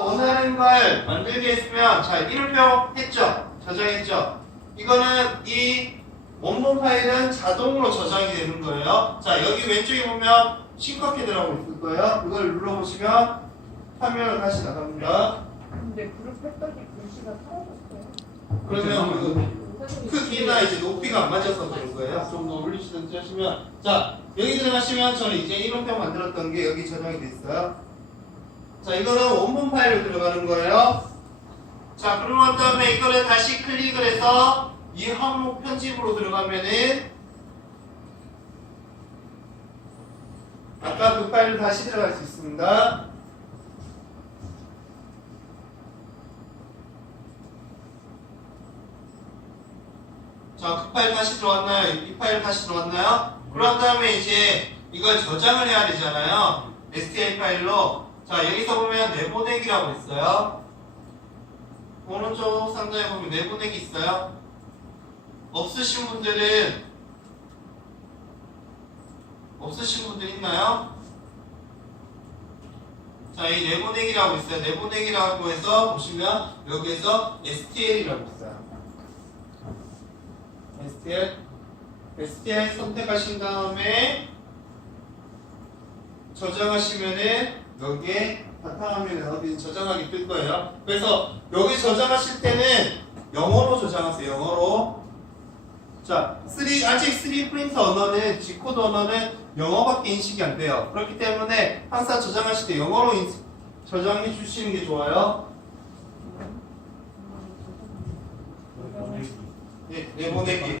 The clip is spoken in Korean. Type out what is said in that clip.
원하는 걸 만들게 했으면 자 이름표 했죠? 저장했죠? 이거는 이 원본 파일은 자동으로 저장이 되는 거예요. 자 여기 왼쪽에 보면 싱커피드라고 있을 거예요. 그걸 눌러보시면 화면은 다시 나갑니다. 근데 그룹 했더니 글씨가 사라졌어요. 그러면 그 크기나 이제 높이가 안 맞아서 그런 거예요. 좀 더 올리시든지 하시면. 자 여기 들어가시면 저는 이제 이름표 만들었던 게 여기 저장이 돼 있어요 자 이거는 원본 파일로 들어가는 거예요 자 그러고 난 다음에 이거를 다시 클릭을 해서 이 항목 편집으로 들어가면은 아까 그 파일로 다시 들어갈 수 있습니다 자, 그 파일 다시 들어왔나요? 이 파일 다시 들어왔나요? 그런 다음에 이제 이걸 저장을 해야 되잖아요. STL 파일로. 자, 여기서 보면 내보내기라고 있어요. 오른쪽 상단에 보면 내보내기 있어요. 없으신 분들은 없으신 분들 있나요? 자, 이 내보내기라고 있어요. 내보내기라고 해서 보시면 여기에서 STL이라고 있어요. STL STL 선택하신 다음에 저장하시면은 여기에 바탕화면에 어디 저장하기 뜰 거예요. 그래서 여기 저장하실 때는 영어로 저장하세요. 영어로. 자, 3 아직 3 프린터 언어는 G 코드 언어는 영어밖에 인식이 안 돼요. 그렇기 때문에 항상 저장하실 때 영어로 인- 저장해 주시는 게 좋아요. 네, 내보내기.